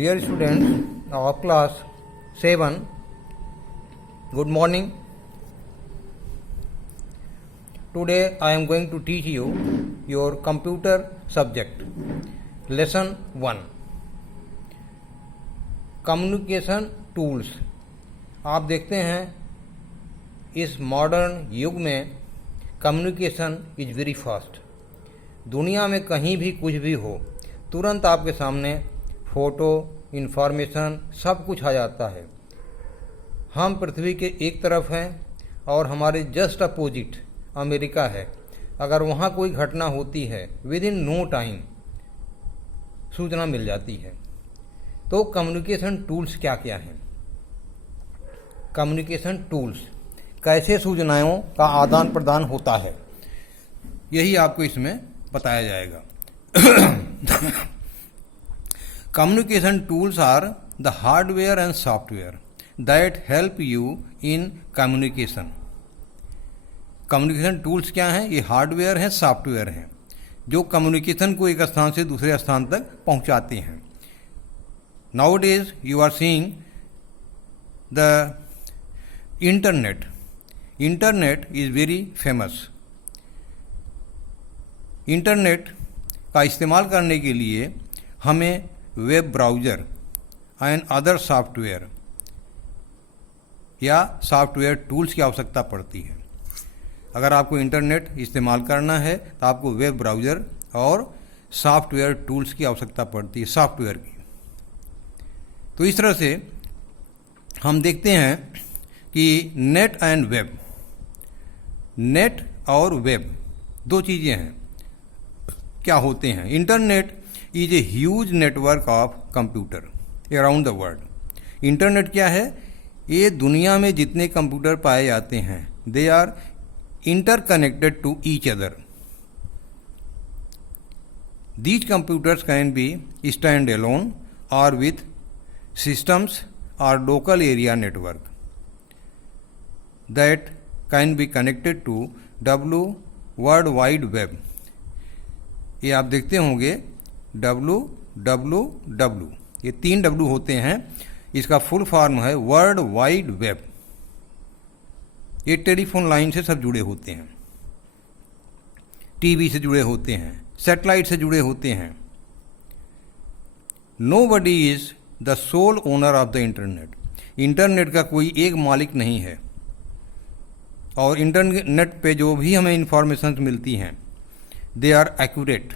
Dear students of class 7, good morning. Today I am going to teach you your computer subject. Lesson 1. Communication tools. आप देखते हैं इस modern युग में communication is very fast. दुनिया में कहीं भी कुछ भी हो तुरंत आपके सामने फ़ोटो, इन्फॉर्मेशन सब कुछ आ जाता है. हम पृथ्वी के एक तरफ हैं और हमारे जस्ट अपोजिट अमेरिका है. अगर वहाँ कोई घटना होती है विद इन नो टाइम सूचना मिल जाती है. तो कम्युनिकेशन टूल्स क्या क्या हैं? कम्युनिकेशन टूल्स कैसे सूचनाओं का आदान प्रदान होता है, यही आपको इसमें बताया जाएगा. Communication tools are the hardware and software that help you in communication. Communication tools क्या हैं? ये हार्डवेयर हैं, सॉफ्टवेयर हैं जो कम्युनिकेशन को एक स्थान से दूसरे स्थान तक पहुंचाते हैं. Nowadays you are seeing the internet. Internet is very famous. Internet का इस्तेमाल करने के लिए हमें web browser and other software या सॉफ्टवेयर टूल्स की आवश्यकता पड़ती है. अगर आपको इंटरनेट इस्तेमाल करना है तो आपको वेब ब्राउज़र और सॉफ्टवेयर टूल्स की आवश्यकता पड़ती है, सॉफ्टवेयर की. तो इस तरह से हम देखते हैं कि नेट एंड वेब, नेट और वेब दो चीज़ें हैं. क्या होते हैं? Internet is a huge network of computer around the world. Internet क्या है? ये दुनिया में जितने कंप्यूटर पाए जाते हैं they are interconnected to each other. These computers can be stand alone और विथ सिस्टम्स और local area network that can be connected to W world wide web. ये आप देखते होंगे www, ये 3 W होते हैं. इसका फुल फॉर्म है वर्ल्ड वाइड वेब. ये टेलीफोन लाइन से सब जुड़े होते हैं, टीवी से जुड़े होते हैं, सैटेलाइट से जुड़े होते हैं. Nobody is the sole owner of the internet. Internet का कोई एक मालिक नहीं है. और इंटरनेट पे जो भी हमें इंफॉर्मेशन मिलती हैं दे आर एक्यूरेट,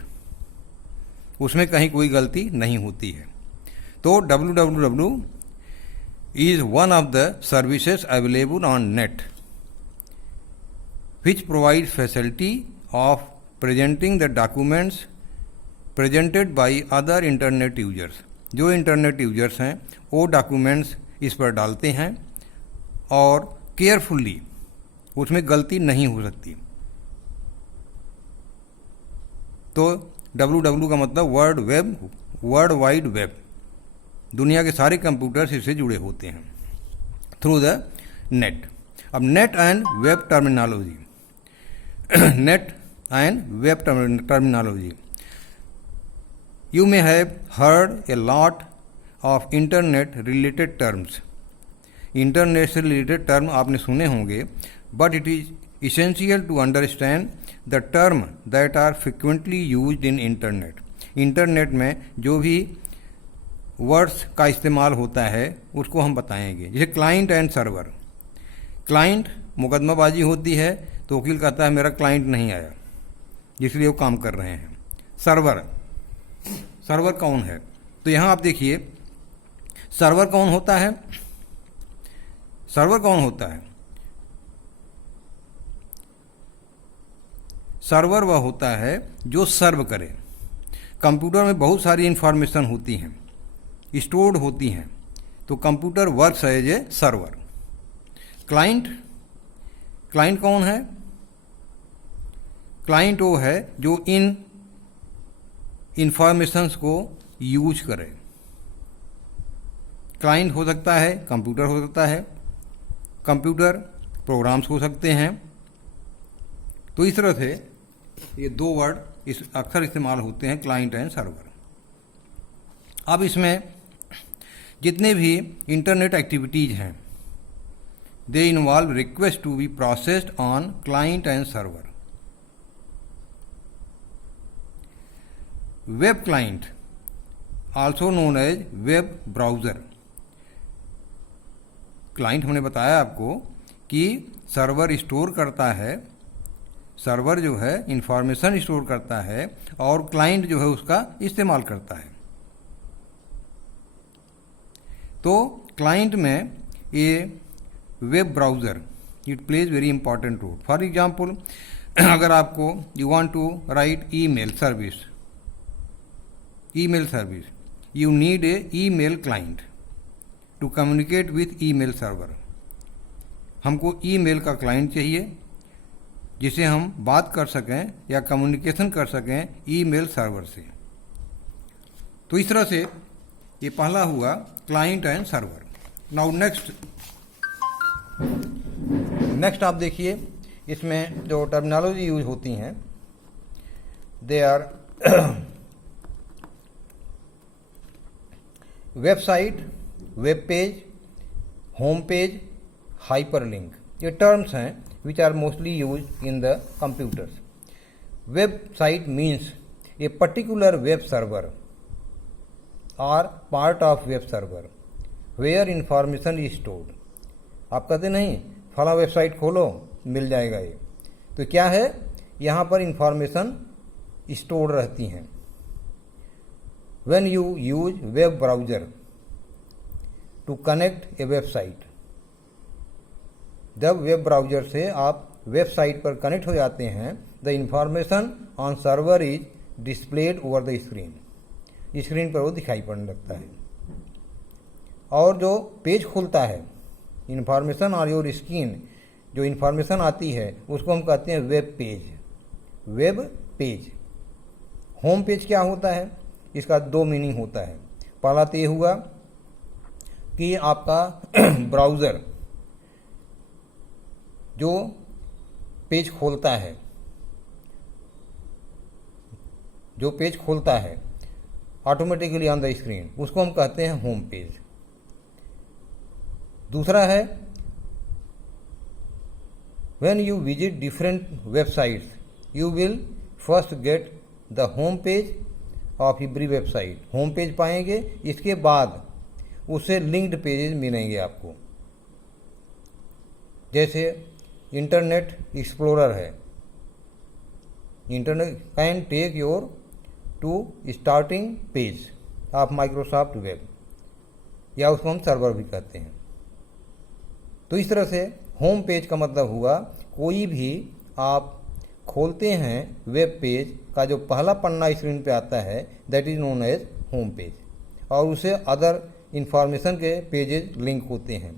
उसमें कहीं कोई गलती नहीं होती है. तो www is one of the services available on net which provides facility of presenting the documents presented by other internet users. जो इंटरनेट यूजर्स हैं वो डॉक्यूमेंट्स इस पर डालते हैं और केयरफुली, उसमें गलती नहीं हो सकती. तो www का मतलब world web, world wide web. दुनिया के सारे कंप्यूटर्स इससे जुड़े होते हैं थ्रू द नेट. अब net and web terminology. Net and web terminology. You may have heard a lot of internet related terms. Internet से रिलेटेड टर्म आपने सुने होंगे, but it is essential to understand the term that are frequently used in internet. Internet में जो भी words का इस्तेमाल होता है उसको हम बताएंगे. जैसे क्लाइंट एंड सर्वर. क्लाइंट मुकदमाबाजी होती है तो वकील कहता है मेरा क्लाइंट नहीं आया, इसलिए वो काम कर रहे हैं. सर्वर, सर्वर कौन है? तो यहाँ आप देखिए सर्वर कौन होता है. सर्वर कौन होता है? सर्वर वह होता है जो सर्व करे. कंप्यूटर में बहुत सारी इंफॉर्मेशन होती हैं, स्टोर्ड होती हैं, तो computer works as a server. Client, client कौन है? क्लाइंट वो है जो इन इंफॉर्मेशंस को यूज करे. क्लाइंट हो सकता है कंप्यूटर, हो सकता है कंप्यूटर प्रोग्राम्स हो सकते हैं. तो इस तरह से ये दो वर्ड अक्सर इस्तेमाल होते हैं, क्लाइंट एंड सर्वर. अब इसमें जितने भी इंटरनेट एक्टिविटीज़ हैं they involve request to be processed on client and server. Web client also known as web browser. Client हमने बताया आपको कि सर्वर स्टोर करता है, सर्वर जो है इंफॉर्मेशन स्टोर करता है और क्लाइंट जो है उसका इस्तेमाल करता है। तो क्लाइंट में ये web browser it plays very important role. For example अगर आपको you want to write email service, you need a email client to communicate with email server. हमको ईमेल का क्लाइंट चाहिए जिसे हम बात कर सकें या कम्युनिकेशन कर सकें ईमेल सर्वर से। तो इस तरह से ये पहला हुआ client and server. Now next आप देखिए, इसमें जो टर्मिनोलॉजी यूज होती हैं they our website, web page, home page, hyperlink, ये टर्म्स हैं which are mostly used in the computers. Website means a particular web server or part of web server where information is stored. आप कहते नहीं फला website खोलो मिल जाएगा ये, तो क्या है, यहाँ पर इंफॉर्मेशन स्टोर रहती हैं। When you use web browser to connect a website, जब वेब ब्राउज़र से आप वेबसाइट पर कनेक्ट हो जाते हैं, the information on server is displayed over the screen, screen पर वो दिखाई पड़ने लगता है। और जो पेज खुलता है इंफॉर्मेशन ऑन योर स्क्रीन, जो इंफॉर्मेशन आती है उसको हम कहते हैं web page. Web page. Home page क्या होता है, इसका दो मीनिंग होता है। पहला तो ये हुआ कि आपका ब्राउज़र जो पेज खोलता है, ऑटोमेटिकली ऑन द स्क्रीन, उसको हम कहते हैं होम पेज। दूसरा है when you visit different websites you will first get the home page of every website. Home page पाएंगे, इसके बाद उससे लिंक्ड पेजेस मिलेंगे आपको। जैसे इंटरनेट एक्सप्लोरर है, internet can take your to starting page of Microsoft web, या उसको हम सर्वर भी कहते हैं। तो इस तरह से होम पेज का मतलब हुआ कोई भी आप खोलते हैं वेब पेज का जो पहला पन्ना स्क्रीन पे आता है that is known age home page, और उसे अदर इंफॉर्मेशन के पेजेस लिंक होते हैं।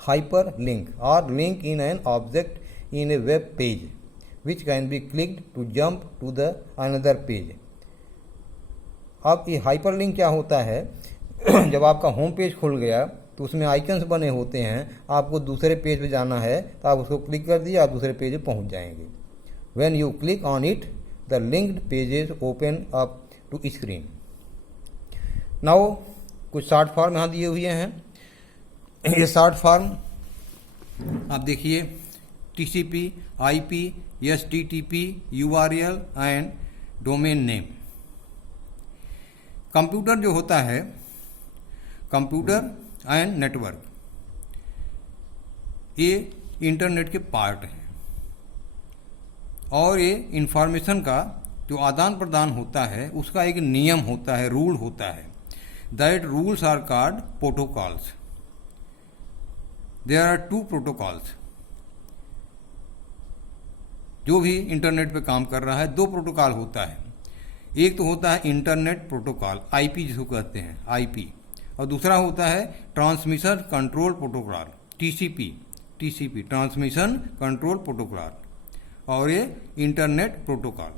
hyperlink or link in an object in a web page which can be clicked to jump to the another page। अब ये हाइपरलिंक क्या होता है जब आपका होम पेज खुल गया तो उसमें आइकन्स बने होते हैं, आपको दूसरे पेज पे जाना है तो आप उसको क्लिक कर दिए, आप दूसरे पेज पे पहुंच जाएंगे। When you click on it the linked pages open up to screen. Now कुछ शॉर्ट फॉर्म यहाँ दिए हुए हैं। ये शॉर्ट फॉर्म आप देखिए, TCP, IP, STTP, URL and domain name. Computer जो होता है, कंप्यूटर एंड नेटवर्क, ये इंटरनेट के पार्ट हैं और ये इंफॉर्मेशन का जो आदान प्रदान होता है उसका एक नियम होता है, रूल होता है। That rules are called protocols. There are 2 protocols. जो भी इंटरनेट पे काम कर रहा है 2 प्रोटोकॉल होता है। एक तो होता है इंटरनेट प्रोटोकॉल, IP जिसको कहते हैं IP, और दूसरा होता है transmission control protocol, TCP transmission control protocol, और ये इंटरनेट प्रोटोकॉल।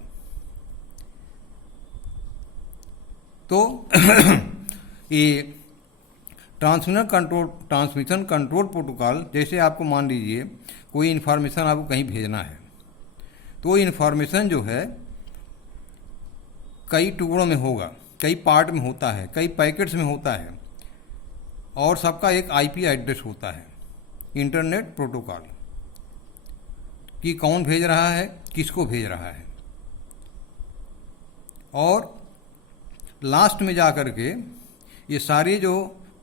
तो ये ट्रांसमिशन कंट्रोल प्रोटोकॉल, जैसे आपको मान लीजिए कोई इन्फॉर्मेशन आपको कहीं भेजना है, तो इन्फॉर्मेशन जो है कई टुकड़ों में होगा। कई पार्ट में होता है, कई पैकेट्स में होता है, और सबका एक आईपी एड्रेस होता है, इंटरनेट प्रोटोकॉल, कि कौन भेज रहा है, किसको भेज रहा है। और लास्ट में जा कर के ये सारे जो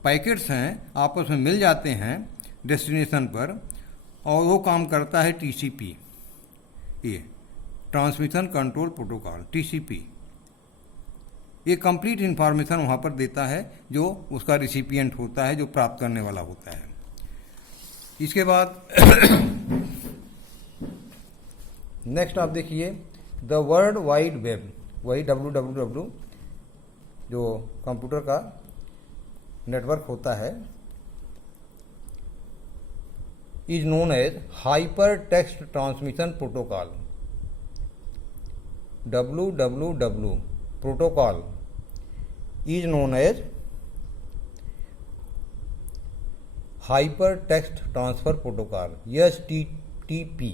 पैकेट्स हैं आपस में मिल जाते हैं डेस्टिनेशन पर, और वो काम करता है टीसीपी, ये ट्रांसमिशन कंट्रोल प्रोटोकॉल, टीसीपी। ये कंप्लीट इन्फॉर्मेशन वहाँ पर देता है जो उसका रिसिपिएंट होता है, जो प्राप्त करने वाला होता है। इसके बाद नेक्स्ट आप देखिए द वर्ल्ड वाइड वेब, वही www जो कंप्यूटर का नेटवर्क होता है, is known as hyper text transmission protocol. www protocol is known as hyper text transfer protocol, HTTP।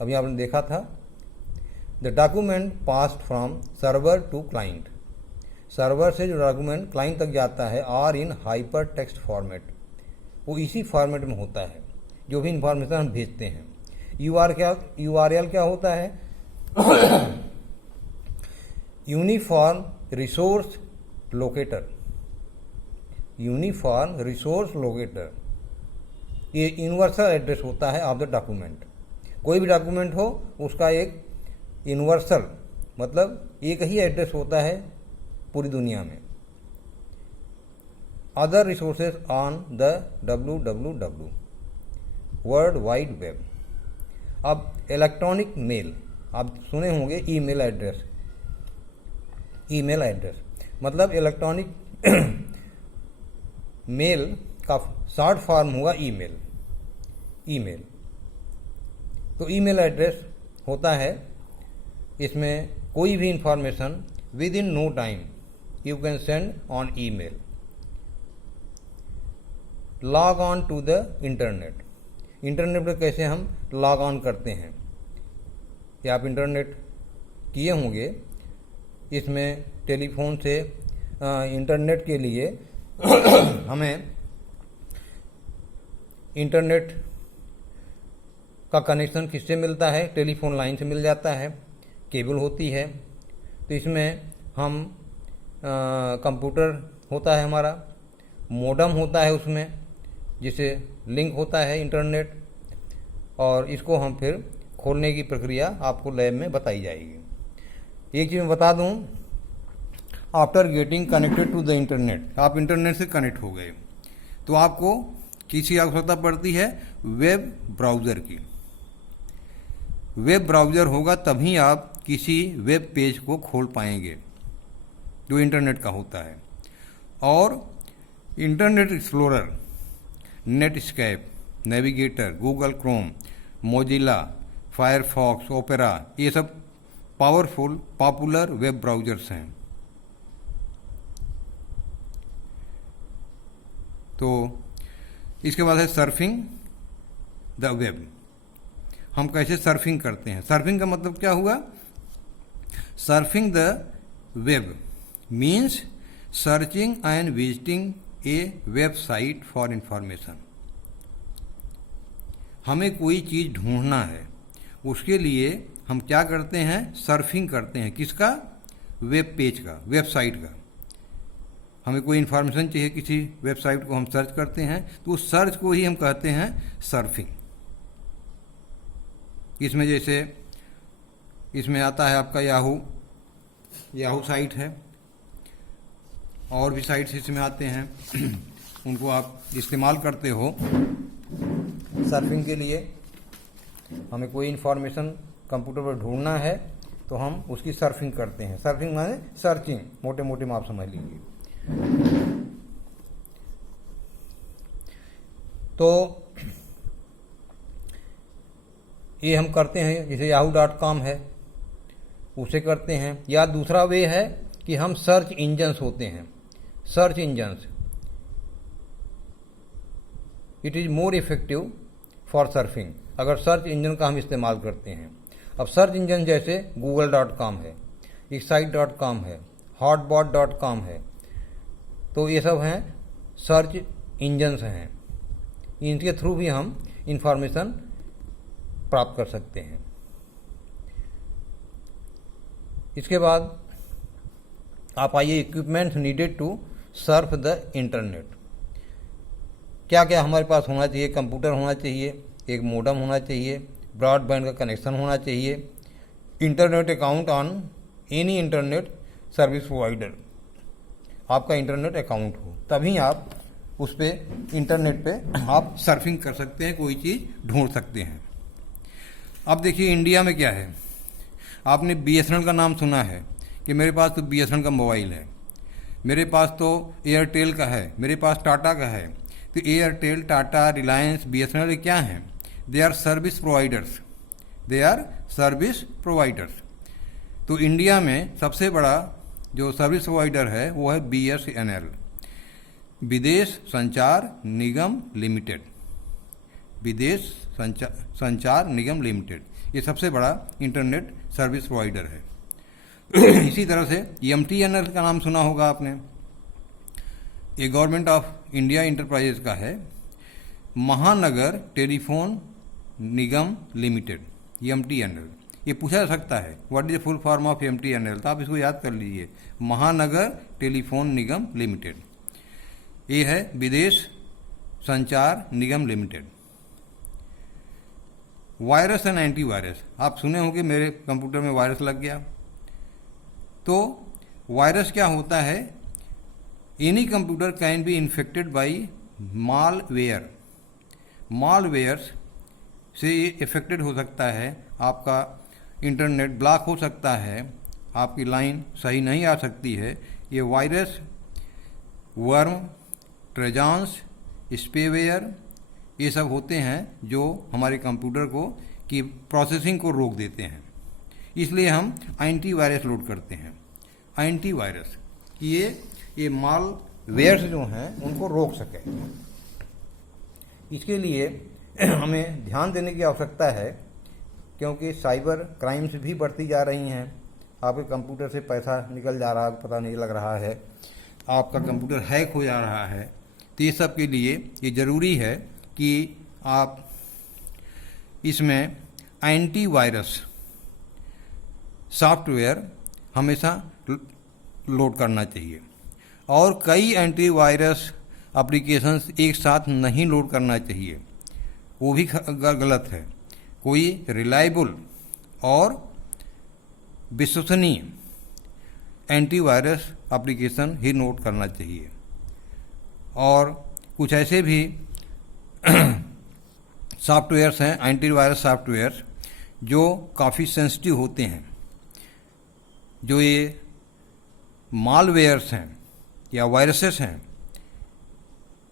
अभी आपने देखा था the document passed from server to client, server से जो डॉक्यूमेंट क्लाइंट तक जाता है are in hyper text format, वो इसी फॉर्मेट में होता है जो भी इंफॉर्मेशन हम भेजते हैं। URL क्या होता है? Uniform resource locator, uniform resource locator, ये यूनिवर्सल एड्रेस होता है ऑफ द डॉक्यूमेंट। कोई भी डॉक्यूमेंट हो उसका एक यूनिवर्सल मतलब एक ही एड्रेस होता है पूरी दुनिया में। Other resources on the www world wide web. अब इलेक्ट्रॉनिक मेल, आप सुने होंगे ईमेल एड्रेस, ईमेल एड्रेस मतलब इलेक्ट्रॉनिक मेल का शॉर्ट फॉर्म हुआ ईमेल, ईमेल। तो ईमेल एड्रेस होता है, इसमें कोई भी information with in no time you can send on email. Log on to the internet, internet पर कैसे हम लॉग ऑन करते हैं, या आप इंटरनेट किए होंगे। इसमें टेलीफोन से इंटरनेट के लिए हमें इंटरनेट का कनेक्शन किससे मिलता है? टेलीफोन लाइन से मिल जाता है, केबल होती है। तो इसमें हम कंप्यूटर होता है हमारा, मोडम होता है उसमें जिसे लिंक होता है इंटरनेट, और इसको हम फिर खोलने की प्रक्रिया आपको लैब में बताई जाएगी। एक चीज़ मैं बता दूं, after getting connected to the internet, आप इंटरनेट से कनेक्ट हो गए तो आपको किसी आवश्यकता पड़ती है वेब ब्राउज़र की। वेब ब्राउज़र होगा तभी आप किसी वेब पेज को खोल पाएंगे जो इंटरनेट का होता है। और internet explorer, Netscape, navigator, Google Chrome, Mozilla, Firefox, opera, ये सब पावरफुल पॉपुलर वेब ब्राउज़र्स हैं। तो इसके बाद है सर्फिंग द वेब। हम कैसे सर्फिंग करते हैं? सर्फिंग का मतलब क्या हुआ? Surfing the web means searching and visiting A website for information. हमें कोई चीज़ ढूंढना है, उसके लिए हम क्या करते हैं? सर्फिंग करते हैं। किसका? वेब पेज का, वेबसाइट का। हमें कोई इन्फॉर्मेशन चाहिए, किसी वेबसाइट को हम सर्च करते हैं, तो उस सर्च को ही हम कहते हैं सर्फिंग। इसमें जैसे इसमें आता है आपका याहू साइट है, और भी साइट्स इसमें आते हैं उनको आप इस्तेमाल करते हो सर्फिंग के लिए। हमें कोई इन्फॉर्मेशन कंप्यूटर पर ढूंढना है तो हम उसकी सर्फिंग करते हैं। सर्फिंग माने सर्चिंग, मोटे मोटे में आप समझ लीजिए। तो ये हम करते हैं, जैसे yahoo.com है उसे करते हैं। या दूसरा वे है कि हम सर्च इंजन्स होते हैं, search engines, it is more effective for surfing. अगर सर्च इंजन का हम इस्तेमाल करते हैं, अब सर्च इंजन जैसे google.com है, excite.com है, hotbot.com है। तो ये सब हैं सर्च इंजन्स हैं, इनके थ्रू भी हम इंफॉर्मेशन प्राप्त कर सकते हैं। इसके बाद आप आइए equipments needed to surf the internet. क्या क्या हमारे पास होना चाहिए? कंप्यूटर होना चाहिए, एक मोडम होना चाहिए, ब्रॉडबैंड का कनेक्शन होना चाहिए, internet account on any internet service provider. आपका इंटरनेट अकाउंट हो तभी आप उस पर इंटरनेट पे आप सर्फिंग कर सकते हैं, कोई चीज़ ढूंढ सकते हैं। अब देखिए इंडिया में क्या है, आपने BSNL का नाम सुना है कि मेरे पास तो BSNL का मोबाइल है, मेरे पास तो एयरटेल का है, मेरे पास टाटा का है। तो एयरटेल, टाटा, रिलायंस, BSNL ये क्या हैं? They are service providers, they are service providers. तो इंडिया में सबसे बड़ा जो सर्विस प्रोवाइडर है वो है BSNL, विदेश संचार निगम लिमिटेड। विदेश संचार निगम लिमिटेड ये सबसे बड़ा इंटरनेट सर्विस प्रोवाइडर है। इसी तरह से MTNL का नाम सुना होगा आपने, ये गवर्नमेंट ऑफ इंडिया इंटरप्राइजेज का है। महानगर टेलीफोन निगम लिमिटेड, MTNL। ये पूछा जा सकता है what is the full form of MTNL, तो आप इसको याद कर लीजिए, महानगर टेलीफोन निगम लिमिटेड। ये है विदेश संचार निगम लिमिटेड। वायरस एंड एंटीवायरस, आप सुने होंगे मेरे कंप्यूटर में वायरस लग गया। तो वायरस क्या होता है? Any computer can be infected by malware. Malwares से ये इफेक्टेड हो सकता है, आपका इंटरनेट ब्लॉक हो सकता है, आपकी लाइन सही नहीं आ सकती है। ये वायरस, वर्म, ट्रोजन्स, स्पेवेयर ये सब होते हैं जो हमारे कंप्यूटर को की प्रोसेसिंग को रोक देते हैं। इसलिए हम एंटीवायरस लोड करते हैं। एंटीवायरस ये मालवेयर्स जो हैं उनको रोक सके। इसके लिए हमें ध्यान देने की आवश्यकता है, क्योंकि साइबर क्राइम्स भी बढ़ती जा रही हैं। आपके कंप्यूटर से पैसा निकल जा रहा है, पता नहीं लग रहा है, आपका कंप्यूटर हैक हो जा रहा है। तो ये सब के लिए ये ज़रूरी है कि आप इसमें एंटीवायरस सॉफ्टवेयर हमेशा लोड करना चाहिए। और कई एंटीवायरस एप्लीकेशंस एक साथ नहीं लोड करना चाहिए, वो भी गलत है। कोई रिलायबल और विश्वसनीय एंटीवायरस एप्लीकेशन ही नोट करना चाहिए। और कुछ ऐसे भी सॉफ्टवेयर्स हैं, एंटीवायरस सॉफ्टवेयर्स, जो काफ़ी सेंसिटिव होते हैं। जो ये मालवेयर्स हैं या वायरसेस हैं,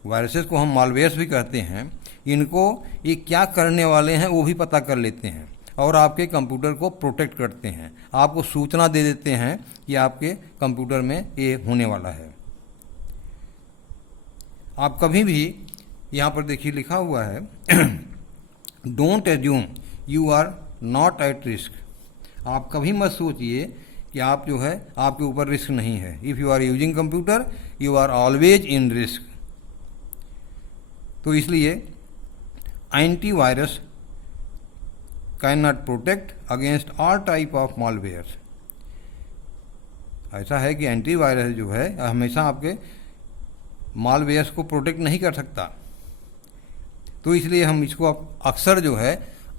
वायरसेस को हम मालवेयर्स भी कहते हैं, इनको ये क्या करने वाले हैं वो भी पता कर लेते हैं और आपके कंप्यूटर को प्रोटेक्ट करते हैं, आपको सूचना दे देते हैं कि आपके कंप्यूटर में ये होने वाला है। आप कभी भी यहाँ पर देखिए लिखा हुआ है don't assume you are not at risk. आप कभी मत सोचिए कि आप जो है आपके ऊपर रिस्क नहीं है। If you are using computer you are always in risk. तो इसलिए antivirus can not protect against all type of malwares. ऐसा है कि एंटीवायरस जो है हमेशा आपके मालवेयर्स को प्रोटेक्ट नहीं कर सकता। तो इसलिए हम इसको अक्सर जो है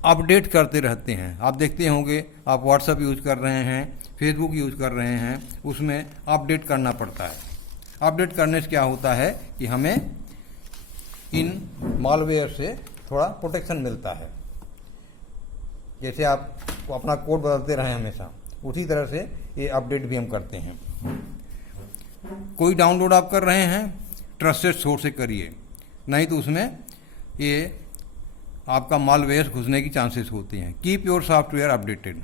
अपडेट करते रहते हैं। आप देखते होंगे, आप व्हाट्सएप यूज कर रहे हैं, फेसबुक यूज कर रहे हैं, उसमें अपडेट करना पड़ता है। अपडेट करने से क्या होता है कि हमें इन मालवेयर से थोड़ा प्रोटेक्शन मिलता है। जैसे आप अपना कोड बदलते रहें हमेशा, उसी तरह से ये अपडेट भी हम करते हैं। कोई डाउनलोड आप कर रहे हैं, ट्रस्टेड सोर्स से करिए, नहीं तो उसमें ये आपका मालवेयर घुसने की चांसेस होती हैं। कीप योर सॉफ्टवेयर अपडेटेड,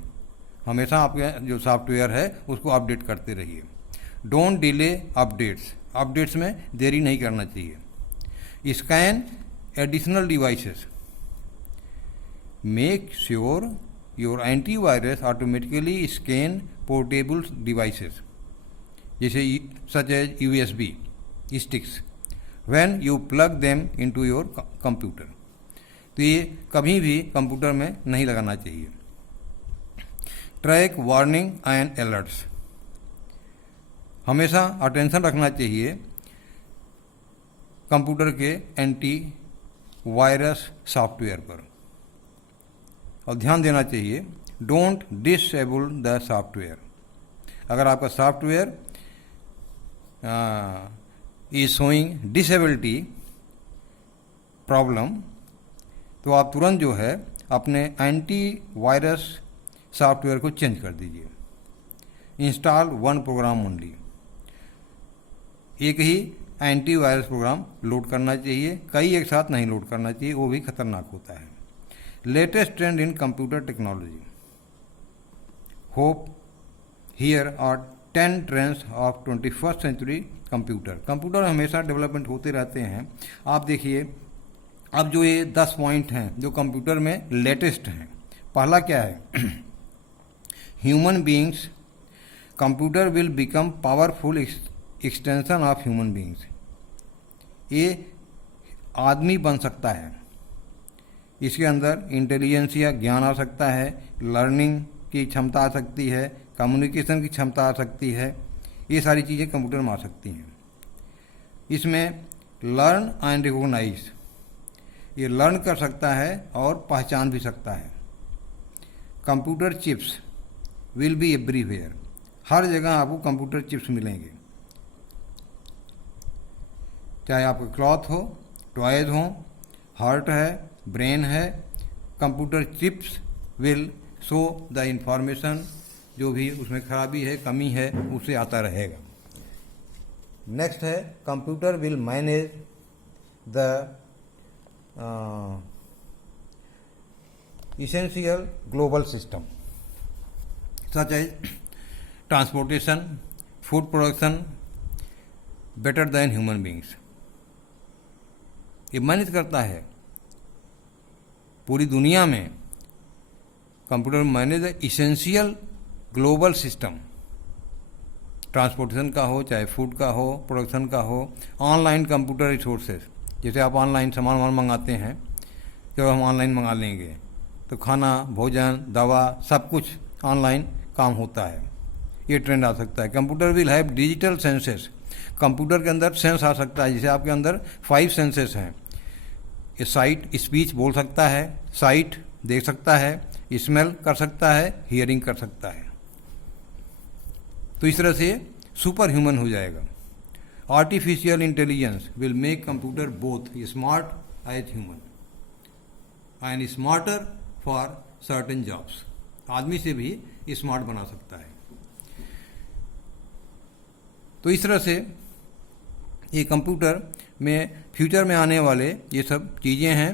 हमेशा आपके जो सॉफ्टवेयर है उसको अपडेट करते रहिए। डोंट डिले अपडेट्स, अपडेट्स में देरी नहीं करना चाहिए। Scan additional devices, make sure your antivirus automatically scan portable devices. जैसे such as USB sticks when you plug them into your computer. तो ये कभी भी कंप्यूटर में नहीं लगाना चाहिए। ट्रैक वार्निंग एंड अलर्ट्स, हमेशा अटेंशन रखना चाहिए कंप्यूटर के एंटी वायरस सॉफ्टवेयर पर, और ध्यान देना चाहिए डोंट डिसेबल द सॉफ्टवेयर। अगर आपका software is showing disability problem, तो आप तुरंत जो है अपने एंटी वायरस सॉफ्टवेयर को चेंज कर दीजिए। इंस्टॉल वन प्रोग्राम ओनली, एक ही एंटी वायरस प्रोग्राम लोड करना चाहिए, कई एक साथ नहीं लोड करना चाहिए, वो भी खतरनाक होता है। Latest trend in computer technology, hope here are 10 trends of 21st century computer. Computer हमेशा डेवलपमेंट होते रहते हैं। आप देखिए अब जो ये 10 पॉइंट हैं जो कंप्यूटर में लेटेस्ट हैं, पहला क्या है human beings, computer will become powerful extension of human beings. ये आदमी बन सकता है, इसके अंदर इंटेलिजेंस या ज्ञान आ सकता है, लर्निंग की क्षमता आ सकती है, कम्युनिकेशन की क्षमता आ सकती है, ये सारी चीज़ें कंप्यूटर में आ सकती हैं। इसमें लर्न एंड रिकॉग्नाइज, ये लर्न कर सकता है और पहचान भी सकता है। Computer chips will be everywhere, हर जगह आपको कंप्यूटर चिप्स मिलेंगे, चाहे आपका क्लॉथ हो, टॉयज हो, हार्ट है, ब्रेन है, computer chips will show the information, जो भी उसमें खराबी है, कमी है, उसे आता रहेगा। नेक्स्ट है computer will manage the essential global system such as transportation, food production better than human beings। ये मैनेज करता है पूरी दुनिया में, computer manage the essential global system, transportation का हो, चाहे फूड का हो, प्रोडक्शन का हो, ऑनलाइन कंप्यूटर रिसोर्सेज, जैसे आप ऑनलाइन सामान मंगाते हैं, जब हम ऑनलाइन मंगा लेंगे तो खाना, भोजन, दवा सब कुछ ऑनलाइन काम होता है, ये ट्रेंड आ सकता है। Computer will have digital senses, computer के अंदर सेंस आ सकता है, जैसे आपके अंदर 5 सेंसेस हैं। ये साइट स्पीच बोल सकता है, साइट देख सकता है, स्मेल कर सकता है, हियरिंग कर सकता है। तो इस तरह से सुपर ह्यूमन हो जाएगा। Artificial intelligence will make computer both smart as human and smarter for certain jobs, आदमी से भी स्मार्ट बना सकता है। तो इस तरह से ये कंप्यूटर में फ्यूचर में आने वाले ये सब चीज़ें हैं।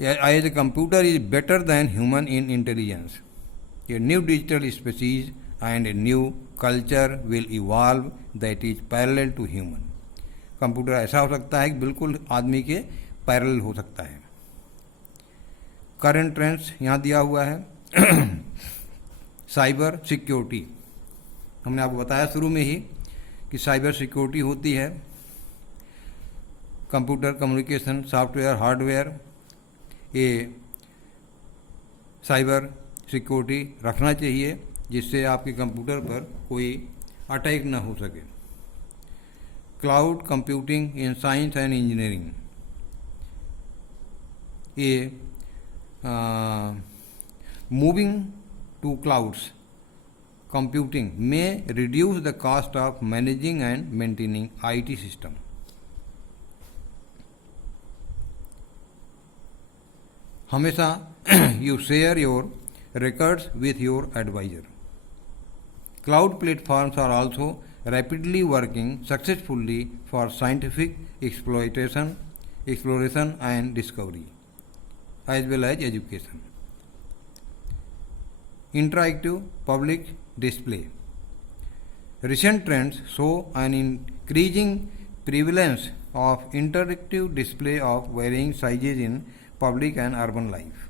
As a computer is better than human in intelligence, a new digital species and a new culture will evolve that is parallel to human. Computer ऐसा हो सकता है कि बिल्कुल आदमी के पैरेलल हो सकता है। करंट ट्रेंड्स यहाँ दिया हुआ है। साइबर सिक्योरिटी, हमने आपको बताया शुरू में ही कि साइबर सिक्योरिटी होती है कंप्यूटर कम्युनिकेशन सॉफ्टवेयर हार्डवेयर, ये साइबर सिक्योरिटी रखना चाहिए जिससे आपके कंप्यूटर पर कोई अटैक ना हो सके। Cloud computing in science and engineering, ये मूविंग टू क्लाउड्स कंप्यूटिंग में reduce the cost of managing and maintaining IT system. हमेशा you share your records with your advisor. Cloud platforms are also rapidly working successfully for scientific exploration and discovery, as well as education. Interactive public display. Recent trends show an increasing prevalence of interactive display of varying sizes in public and urban life.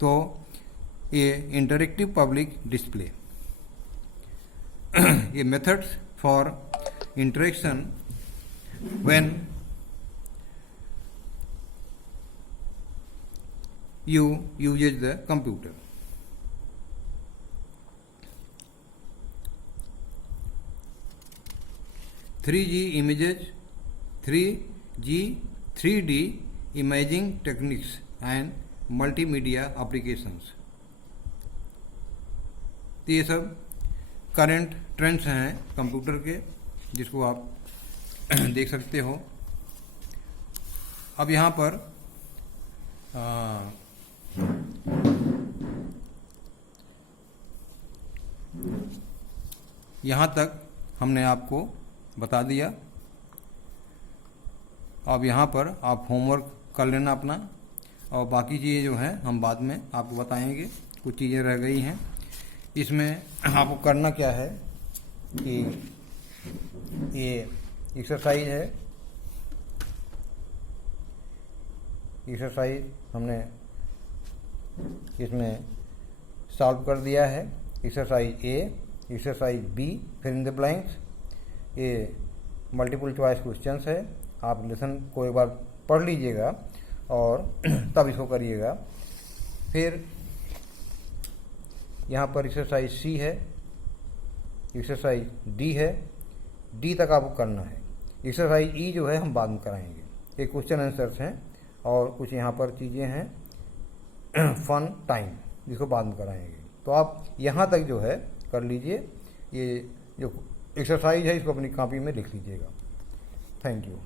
तो ये interactive public display, ये methods for interaction when you uses the computer. images, 3G 3D imaging techniques and multimedia applications. तो ये सब current trends हैं computer के, जिसको आप देख सकते हो। अब यहाँ पर यहाँ तक हमने आपको बता दिया। अब यहाँ पर आप होमवर्क कर लेना अपना, और बाकी चीज़ें जो हैं हम बाद में आपको बताएंगे। कुछ चीज़ें रह गई हैं, इसमें आपको करना क्या है कि ये एक्सरसाइज है, एक्सरसाइज हमने इसमें सॉल्व कर दिया है। एक्सरसाइज ए, एक्सरसाइज बी, फिर इन द ब्लैंक्स, ये मल्टीपल चॉइस क्वेश्चंस है। आप लेसन को एक बार पढ़ लीजिएगा और तब इसको करिएगा। फिर यहाँ पर एक्सरसाइज सी है, एक्सरसाइज डी है, डी तक आपको करना है। एक्सरसाइज ई जो है हम बाद में कराएंगे। ये क्वेश्चन आंसर्स हैं और कुछ यहाँ पर चीज़ें हैं फन टाइम, जिसको बाद में कराएंगे। तो आप यहाँ तक जो है कर लीजिए। ये जो एक्सरसाइज है इसको अपनी कॉपी में लिख लीजिएगा। Thank you.